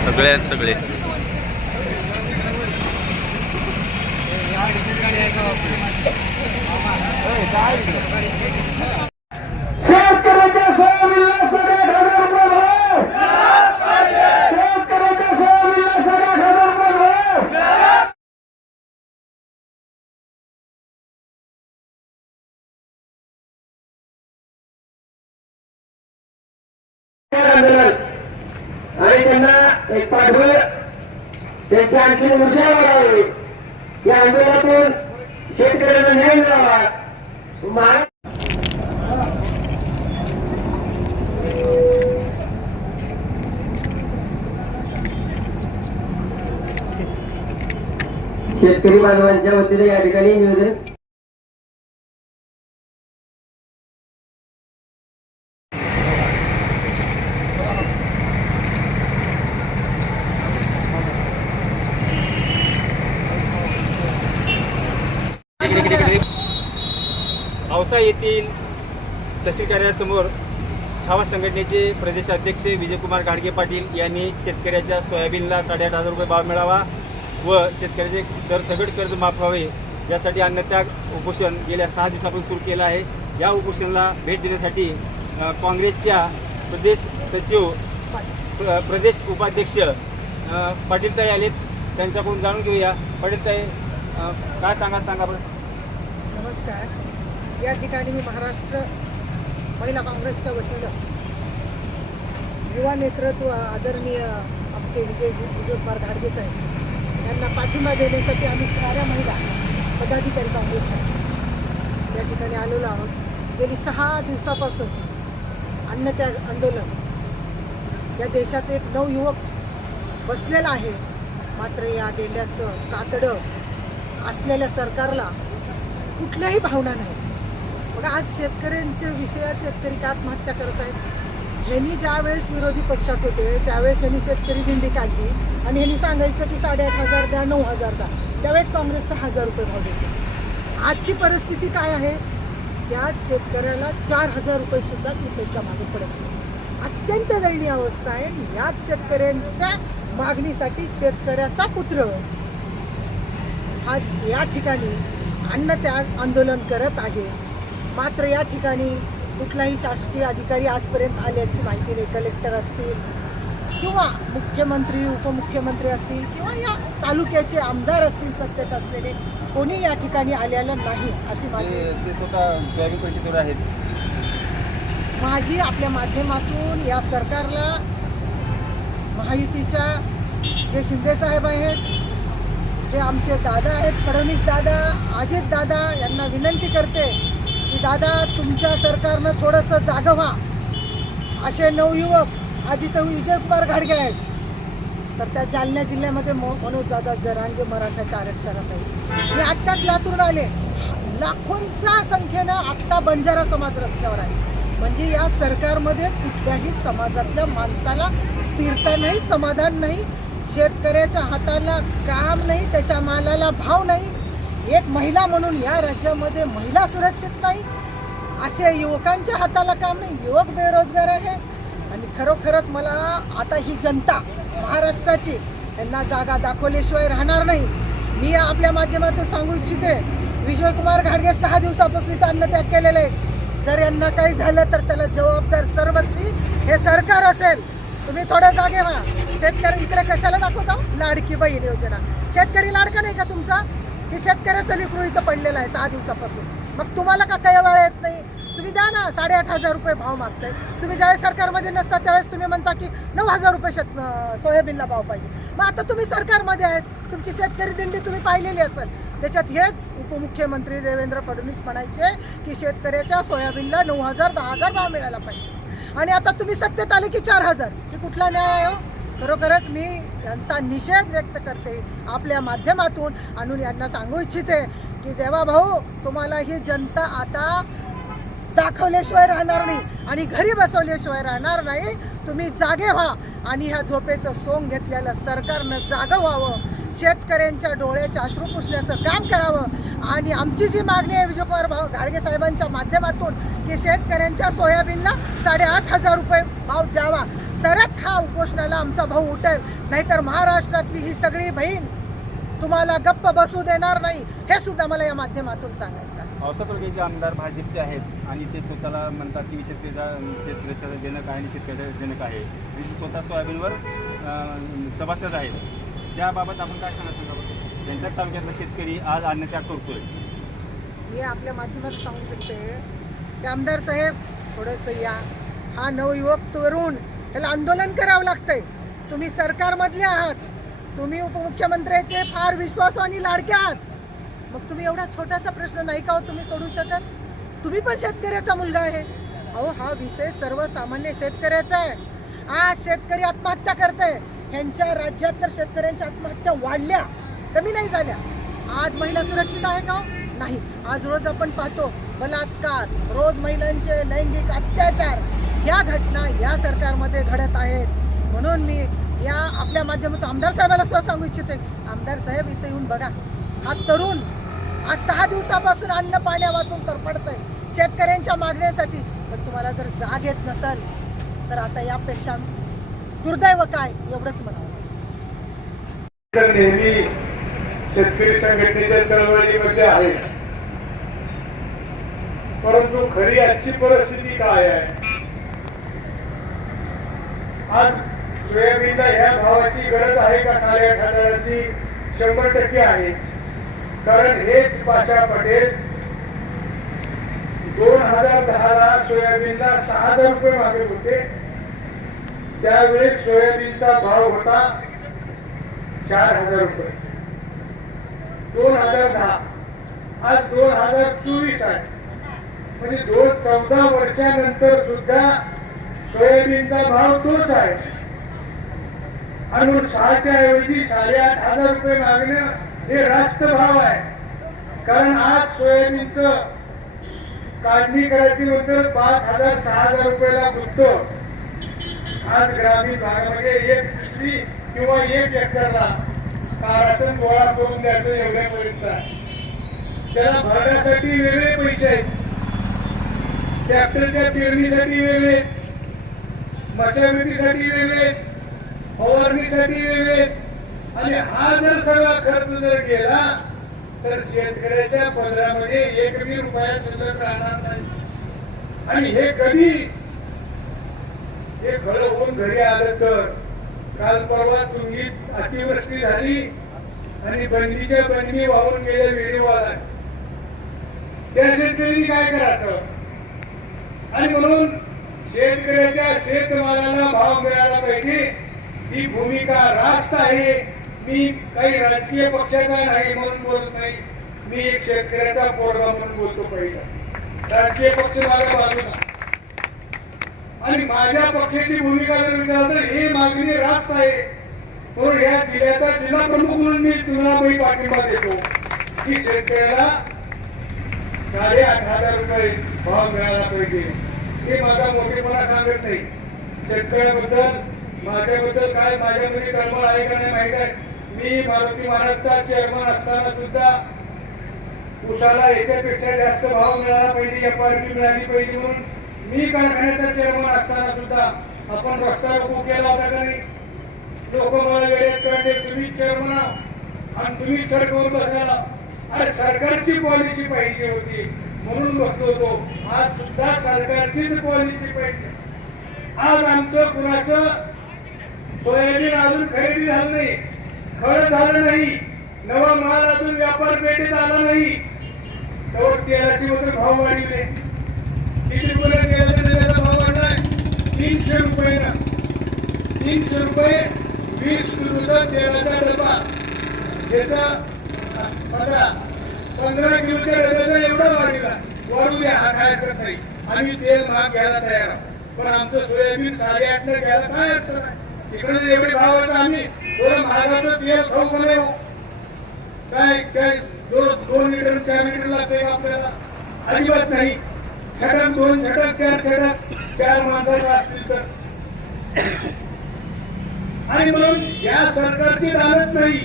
सगळे. आहेत सगळे काय सोयाबीनला सगळ्या हजार रुपये भाव शेतकऱ्याच्या सोयाबीनला सगळ्या हजार रुपये भाव आणि त्यांना एक पाठबळ त्यांची आणखी ऊर्जा वाढावी. या आंदोलनातून शेतकऱ्यांना न्याय मिळावा. शेतकरी बांधवांच्या वतीने या ठिकाणी निवेदन औसा येथील तहसील कार्यालयासमोर छावा संघटनेचे प्रदेशाध्यक्ष विजयकुमार गाडगे पाटील यांनी शेतकऱ्याच्या सोयाबीनला साडेआठ हजार रुपये भाव मिळावा व शेतकऱ्याचे सरसगट कर्ज माफ व्हावे यासाठी अन्नत्याग उपोषण गेल्या सहा दिवसापासून सुरू केलं आहे. या उपोषणाला भेट देण्यासाठी काँग्रेसच्या प्रदेश सचिव प्र प्रदेश उपाध्यक्ष पाटीलताई आलेत. त्यांच्याकडून जाणून घेऊया. पाटीलताई काय सांगा सांगा बरं. नमस्कार. या ठिकाणी मी महाराष्ट्र महिला काँग्रेसच्या वतीनं युवा नेतृत्व आदरणीय आमचे विजय विजयकुमार घाडगे साहेब यांना पाठिंबा देण्यासाठी आम्ही साऱ्या महिला पदाधिकारी काँग्रेसच्या या ठिकाणी आलेलो आहोत. गेली सहा दिवसापासून अन्नत्याग आंदोलन या देशाचे एक नवयुवक बसलेला आहे. मात्र या गेंड्याचं कातडं असलेल्या सरकारला कुठल्याही भावना नाही. बघा आज शेतकऱ्यांचे विषयात शेतकरी का आत्महत्या करत आहेत ह्यांनी ज्या वेळेस विरोधी पक्षात होते त्यावेळेस ह्यांनी शेतकरी दिंडी काढली आणि ह्यांनी सांगायचं की साडेआठ हजार द्या नऊ हजार द्या. त्यावेळेस काँग्रेसचा हजार रुपये भाव देते. आजची परिस्थिती काय आहे? त्या शेतकऱ्याला चार हजार रुपये सुद्धा मागे पडत नाही. अत्यंत दयनीय अवस्था आहे आणि याच शेतकऱ्यांच्या मागणीसाठी शेतकऱ्याचा पुत्र. आज या ठिकाणी अन्नत्याग आंदोलन करत आहे. मात्र या ठिकाणी कुठलाही शासकीय अधिकारी आजपर्यंत आल्याची माहिती नाही. कलेक्टर असतील किंवा मुख्यमंत्री उपमुख्यमंत्री असतील किंवा या तालुक्याचे आमदार असतील सत्तेत असलेले कोणी या ठिकाणी आलेलं नाही अशी माझी ते स्वतः आहेत. माझी आपल्या माध्यमातून या सरकारला महायुतीच्या जे शिंदेसाहेब आहेत जे आमचे दादा आहेत फडणवीस दादा अजित दादा यांना विनंती करते की दादा तुमच्या सरकारनं थोडंसं जागं व्हा. असे नवयुवक आज इथं विजयकुमार घाडगे आहेत. तर त्या जालना जिल्ह्यामध्ये मो मनोज दादा जरांगे मराठाच्या आरक्षणासाठी. मी आत्ताच लातूरून आले. लाखोंच्या संख्येनं आत्ता बंजारा समाज रस्त्यावर आहे. म्हणजे या सरकारमध्ये कुठल्याही समाजातल्या माणसाला स्थिरता नाही समाधान नाही शेतकऱ्याच्या हाताला काम नाही त्याच्या मालाला भाव नाही एक महिला म्हणून या राज्यामध्ये महिला सुरक्षित नाही. असे युवकांच्या हाताला काम नाही. युवक बेरोजगार आहे. आणि खरोखरच मला आता ही जनता महाराष्ट्राची यांना जागा दाखवल्याशिवाय राहणार नाही. मी आपल्या माध्यमातून सांगू इच्छिते विजयकुमार घाडगे सहा दिवसापासून इथं अन्नत्याग केलेले आहे जर यांना काही झालं तर त्याला जबाबदार सर्वस्वी हे सरकार असेल. तुम्ही थोडं जागे व्हा. शेतकरी इकडे कशाला दाखवता? लाडकी बहीण योजना. शेतकरी लाडका नाही का तुमचा? हे शेतकऱ्याचं लेकरू इथं पडलेलं आहे सहा दिवसापासून. मग तुम्हाला का काही वेळ येत नाही? तुम्ही द्या ना साडेआठ हजार रुपये भाव मागताय. तुम्ही ज्यावेळेस सरकारमध्ये नसता त्यावेळेस तुम्ही म्हणता की नऊ हजार रुपये शेत सोयाबीनला भाव पाहिजे. मग आता तुम्ही सरकारमध्ये आहेत. तुमची शेतकरी दिंडी तुम्ही पाहिलेली असेल. त्याच्यात हेच उपमुख्यमंत्री देवेंद्र फडणवीस म्हणायचे की शेतकऱ्याच्या सोयाबीनला नऊ हजार दहा हजार भाव मिळाला पाहिजे. आणि आता तुम्ही सत्तेत आले की चार हजार. ही कुठला न्याय आहे हो? खरोखरच मी यांचा निषेध व्यक्त करते आपल्या माध्यमातून. आणून यांना सांगू इच्छिते की देवा भाऊ तुम्हाला ही जनता आता दाखवल्याशिवाय राहणार नाही आणि घरी बसवल्याशिवाय राहणार नाही. तुम्ही जागे व्हा आणि ह्या झोपेचं सोंग घेतलेलं सरकारनं जागं व्हावं शेतकऱ्यांच्या डोळ्याचे अश्रू पुसण्याचं काम करावं. आणि आमची जी मागणी आहे विजयकुमार भाऊ घाडगे साहेबांच्या माध्यमातून की शेतकऱ्यांच्या सोयाबीनला साडेआठ हजार रुपये भाव द्यावा. तरच हा उपोषणाला आमचा भाऊ उठेल. नाहीतर महाराष्ट्रातली ही सगळी बहीण तुम्हाला गप्प बसू देणार नाही. हे सुद्धा मला या माध्यमातून सांगायचं आहे. आमदार भाजपचे आहेत आणि ते स्वतःला म्हणतात की शेतकऱ्याचा शेतकऱ्याचा जनक आहे आणि शेतकऱ्याचा जनक आहे. आणि ते स्वतः सोयाबीनवर सभासद आहेत त्याबाबत आपण काय सांगणार सांगा त्यांच्याच तालुक्यातला शेतकरी आज अन्नत्याग करतोय. मी आपल्या माध्यमातून सांगू शकते की आमदार साहेब थोडंसं या. हा नवयुवक तरुण ह्याला आंदोलन करावं लागतंय. तुम्ही सरकारमधले आहात. तुम्ही उपमुख्यमंत्र्याचे फार विश्वासवानी लाडके आहात. मग तुम्ही एवढा छोटासा प्रश्न नाही का हो तुम्ही सोडू शकत? तुम्ही पण शेतकऱ्याचा मुलगा आहे. अहो हा विषय सर्वसामान्य शेतकऱ्याचा आहे. आज शेतकरी आत्महत्या करत आहे ह्यांच्या राज्यात तर शेतकऱ्यांच्या आत्महत्या वाढल्या. कमी नाही झाल्या. आज महिला सुरक्षित आहे का हो? नाही. आज रोज आपण पाहतो बलात्कार रोज महिलांचे लैंगिक अत्याचार या घटना या सरकारमध्ये घडत आहेत. म्हणून मी या आपल्या माध्यमातून आमदार साहेबाला सुद्धा सांगू इच्छिते आमदार साहेब इथे येऊन बघा हा तरुण आज सहा दिवसापासून अन्न पाण्या वाचून तरपडतंय शेतकऱ्यांच्या मागण्यासाठी. पण तुम्हाला जर जाग येत नसेल तर आता यापेक्षा दुर्दैव काय एवढंच म्हणावं नेहमी शेतकरी संघटनेच्या चळवळीमध्ये आहे परंतु खरी आजची परिस्थिती काय आहे? आज सोयाबीनला ह्या भावाची गरज आहे का साडेआठ हजाराची शंभर टक्के आहे. कारण हेच पाशा पटेल दोन हजार दहाला सोयाबीनला सहा हजार रुपये मागे होते. त्यावेळेस सोयाबीनचा भाव होता चार हजार रुपये. दोन हजार दहा. आज दोन हजार चोवीस आहे. म्हणजे दोन चौदा वर्षानंतर सुद्धा सोयाबीनचा भाव तोच आहे. आणि म्हणून सहाच्या ऐवजी साडेआठ हजार रुपये मागणं हे रास्त भाव आहे. कारण आज सोयाबीनच काढणी करायची नंतर पाच हजार सहा हजार रुपयाला गुंतो आज ग्रामीण भागामध्ये एक पिशवी किंवा एक एकरला कारातून गोळा करून द्यायचं एवढ्यापर्यंत आहे. त्याला भरण्यासाठी वेगळे पैसे आहेत. ट्रॅक्टरच्या पेरणीसाठी वेगळे मशागतीसाठी वेगळे फवारणीसाठी वेगळे आणि हा जर सगळा खर्च जर गेला तर शेतकऱ्याच्या पदरामध्ये एकही रुपया शिल्लक राहणार नाही. आणि हे कधी? हे खरं होऊन घरी आलं तर. काल परवा तुम्ही अतिवृष्टी झाली आणि बंदीच्या बंदी वाहून गेल्या व्हिडिओ आला त्या शेतकऱ्यांनी काय करायचं? आणि म्हणून शेतकऱ्याच्या शेतमालाला भाव मिळाला पाहिजे ही भूमिका रास्त आहे. मी काही राजकीय पक्षाचा नाही म्हणून बोलत नाही. मी एक शेतकऱ्याचा पोरगा म्हणून बोलतो पहिला. राजकीय पक्ष माझ्या बाजूला. आणि माझ्या पक्षाची भूमिका जर विचारलं तर ही मागणी रास्त आहे. म्हणून या जिल्ह्याचा जिल्हा प्रमुख म्हणून मी तुलनाबाई पाठिंबा देतो. की शेतकऱ्याला साडे आठ हजार रुपये भाव मिळाला पाहिजे हे माझा मोठेपणा सांगत नाही. शेतकऱ्याबद्दल माझ्याबद्दल काय माझ्यामध्ये तळमळ आहे का नाही माहीत आहे. मी मारुती महाराजचा चेअरमन असताना सुद्धा उसाला याच्यापेक्षा जास्त भाव मिळाला पाहिजे एफ आर पी मिळाली पाहिजे म्हणून. मी कारखान्याचा चेअरमन असताना सुद्धा आपण रस्ता रोको केला होता का नाही? लोक मला वेळेत कळले तुम्ही चेअरमन आणि तुम्ही सडकवर बसायला अरे सरकारची पॉलिसी पाहिजे होती. म्हणून बसलो होतो. आज सुद्धा सरकारचीच पॉलिसी पाहिजे आज आमचं कुणाचं सोयाबीन अजून खरेदी झालं नाही. खळ झालं नाही. नवा माल अजून व्यापार पेठेत आला नाही. तर तेलाची मात्र भाव वाढले किती रुपये तेलाच्या डब्याचा भाव वाढलाय. तीनशे रुपये ना. तीनशे रुपये वीस किलोचा तेलाचा डबा. त्याचा पंधरा पंधरा किलोच्या डब्याचा एवढा वाढला वाढू द्या हा काय हरकत नाही. आम्ही तेल महाग घ्यायला तयार आहोत. पण आमचं सोयाबीन साडेआठ न घ्यायला काय अडचण आहे तिकडे एवढे भाव आहेत आम्ही. थोडं महागाचं तेल खाऊ बनवू काय काय दोन लिटर चार लिटर लागते आपल्याला. अजिबात नाही. छटक दोन छटक चार छटक चार माणसाचा असतील तर. आणि म्हणून या सरकारची दालत नाही.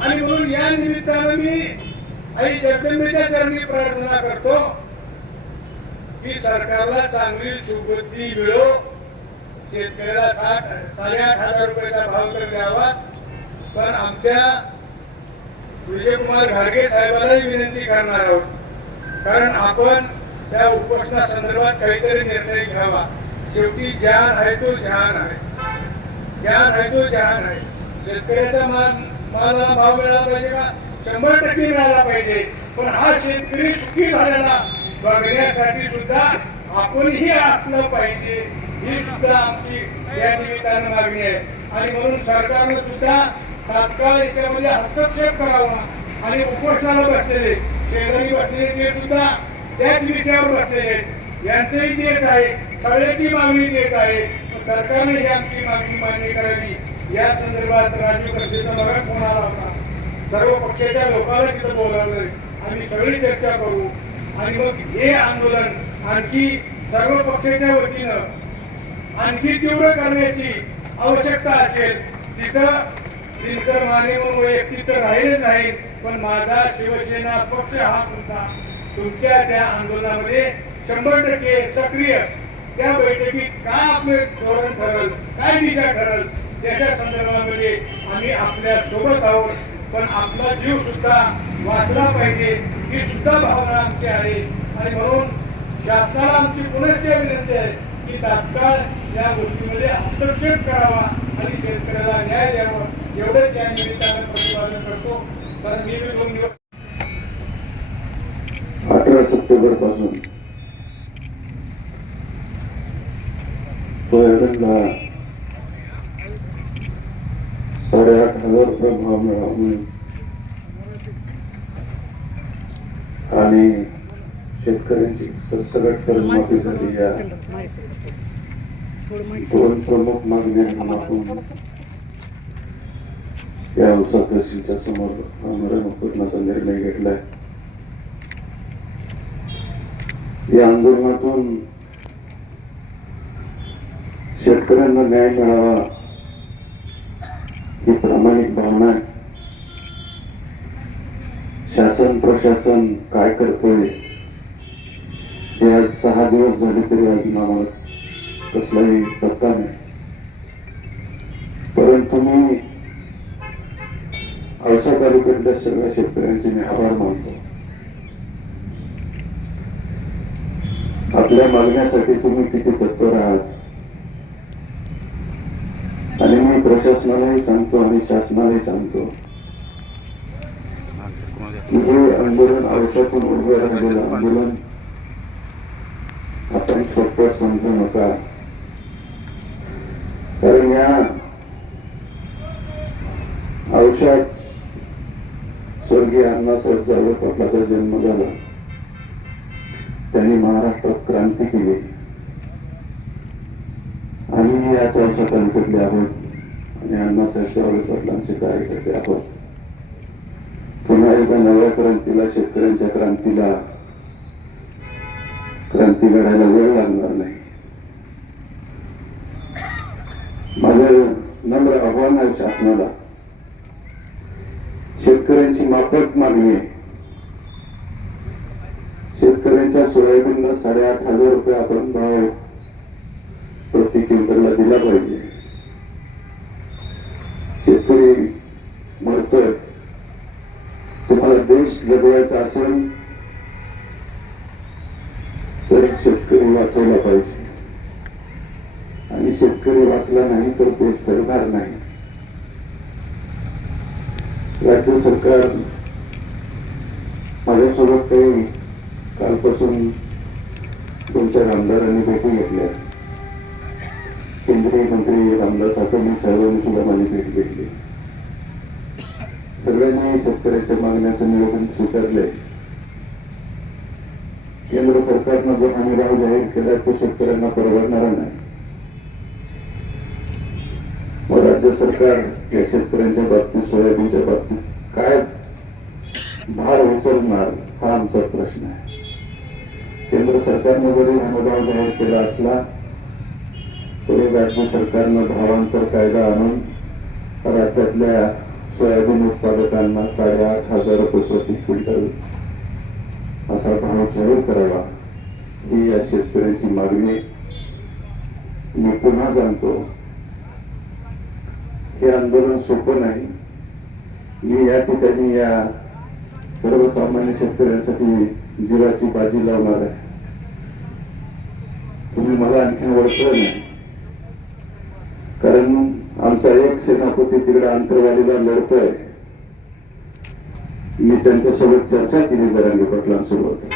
आणि म्हणून या निमित्तानं मी आई जगदंबेच्या चरणी प्रार्थना करतो की सरकारला चांगली सुबुद्धी मिळो. शेतकऱ्याला साठ साडेआठ हजार रुपयाचा भाव तर द्यावा. पण आमच्या विजयकुमार घाडगे साहेबांनाही विनंती करणार आहोत. कारण आपण त्या उपोषणा संदर्भात काहीतरी निर्णय घ्यावा. शेवटी ज्ञान आहे तो ज्ञान आहे. ज्ञान आहे तो ज्ञान आहे. शेतकऱ्याचा माल मालाला भाव मिळाला पाहिजे का? शंभर टक्के मिळाला पाहिजे. पण हा शेतकरी सुखी झालेला बघण्यासाठी सुद्धा आपणही असलं पाहिजे. ही सुद्धा आमची या निमित्तानं मागणी आहे. आणि म्हणून सरकारनं सुद्धा तात्काळ याच्यामध्ये हस्तक्षेप करावा. आणि उपोषणाला बसलेले शेजारी बसलेले ते सुद्धा त्याच विषयावर बसलेले यांचंही देश आहे. सगळ्याची मागणी देत आहे. सरकारने ही आमची मागणी मान्य करावी. या संदर्भात राज्य कक्षेचा बघा कोणाला होता सर्व पक्षाच्या लोकांना तिथं बोलावलं. आम्ही सगळी चर्चा करू. आणि मग हे आंदोलन आणखी सर्व पक्षाच्या वतीनं आणखी तीव्र करण्याची आवश्यकता असेल तिथं दिनकर माने वैयक्तिक तर राहिलेच नाही पण माझा शिवसेना पक्ष हा सुद्धा तुमच्या त्या आंदोलनामध्ये शंभर टक्के सक्रिय. त्या बैठकीत काय आपले धोरण ठरल काय दिशा ठरल त्याच्या संदर्भामध्ये आम्ही आपल्यासोबत आहोत. पण आपला जीव सुद्धा वाचला पाहिजे ही सुद्धा भावना आमची आहे. आणि म्हणून शासनाला आमची पुनश्च विनंती आहे की तात्काळ या गोष्टीमध्ये हस्तक्षेप करावा आणि शेतकऱ्याला न्याय द्यावा. एवढंच या निमित्तानं प्रतिपादन करतो. कारण मी बी दोन दिवस अठरा सप्टेंबरपासून तो साडेआठ हजार रुपये भाव मिळावा म्हणून आणि शेतकऱ्यांची सरसकट कर्जमाफी झाली या दोन प्रमुख मागण्या या उसा तहसीलच्या समोर आमरण उपोषणाचा निर्णय घेतलाय. या आंदोलनातून शेतकऱ्यांना न्याय मिळावा. भावना आहे शासन प्रशासन काय करतोय? हे आज सहा दिवस झाले तरी अजून आम्हाला कसलाही पत्ता नाही. परंतु मी औसा तालुक्यातल्या सगळ्या शेतकऱ्यांचे मी आभार मानतो. आपल्या मागण्यासाठी तुम्ही किती तत्पर आहात आणि मी प्रशासनालाही सांगतो आणि शासनालाही सांगतो. की हे आंदोलन आयुष्यातून उभे राहिलेलं आंदोलन आपण सोपं समजू नका. कारण या आयुष्यात स्वर्गीय अण्णासाहेब जाधव पाटलाचा जन्म झाला. त्यांनी महाराष्ट्रात क्रांती केली. आम्ही याच आयुष्यात तालुक्यातले आहोत ज्ञान अण्णासाहेब जावळे पाटलांचे कार्यकर्ते आहोत. पुन्हा एकदा नव्या क्रांतीला शेतकऱ्यांच्या क्रांतीला क्रांती लढायला वेळ लागणार नाही. माझं नम्र आव्हान आहे शासनाला. शेतकऱ्यांची माफक मागणी आहे. शेतकऱ्यांच्या सोयाबीनला साडेआठ हजार रुपये आपण भाव प्रति क्विंटलला दिला पाहिजे. शेतकरी म्हणतोय तुम्हाला देश जगवायचा असेल तर शेतकरी वाचवला पाहिजे. आणि शेतकरी वाचला नाही तर देश जगणार नाही. राज्य सरकार माझ्यासोबत काही कालपासून तुमच्या आमदारांनी भेटी घेतल्या. केंद्रीय मंत्री रामदास आठवले साहेबांनी सुद्धा माझी भेट घेतली. सगळ्यांनी शेतकऱ्याच्या मागण्याचं निवेदन स्वीकारले. केंद्र सरकारनं जो हमी भाव जाहीर केला तो शेतकऱ्यांना परवडणारा नाही. व राज्य सरकार या शेतकऱ्यांच्या बाबतीत सोयाबीनच्या बाबतीत काय भार उचलणार हा आमचा प्रश्न आहे. केंद्र सरकारनं जरी हमीभाव जाहीर केला असला पुढे राज्य सरकारनं भावांतर कायदा आणून राज्यातल्या सोयाबीन उत्पादकांना साडेआठ हजार रुपये प्रति क्विंटल असा भाव जाहीर करावा ही या शेतकऱ्यांची मागणी. मी पुन्हा सांगतो हे आंदोलन सोपं नाही. मी या ठिकाणी या सर्वसामान्य शेतकऱ्यांसाठी जीवाची बाजी लावणार आहे. तुम्ही मला आणखीन ओळखलं नाही. कारण आमचा एक सेनापती तिकडे आंतरवाडीला लढतोय. मी त्यांच्यासोबत चर्चा केली जरांगी पाटलांसोबत.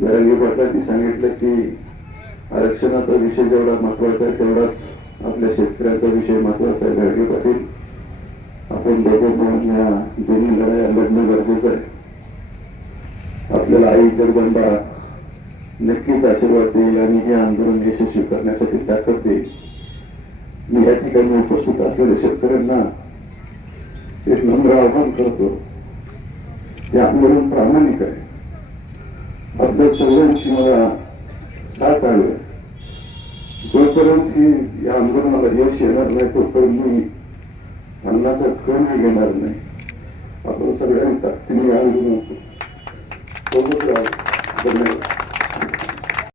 जरांगी पाटलांनी सांगितलं की आरक्षणाचा विषय जेवढा महत्त्वाचा आहे तेवढाच आपल्या शेतकऱ्याचा विषय महत्त्वाचा आहे. गाडगे पाटील आपण दोघं म्हणून या दोन्ही लढाया लढणं गरजेचं आहे. आपल्याला आई जगदंबा नक्कीच आशीर्वाद देईल आणि हे आंदोलन यशस्वी करण्यासाठी ताकद देईल. मी या ठिकाणी उपस्थित असलेल्या शेतकऱ्यांना एक नम्र आव्हान करतो. हे आंदोलन प्रामाणिक आहे. आपल्या सगळ्यांची मला साथ आली जोपर्यंत ही या आंदोलनाला यश येणार नाही तोपर्यंत मी अन्नाचा कमी घेणार नाही. आपण सगळ्यांनी ताकदीने आंदोलन आंदोलनात सोबत राहू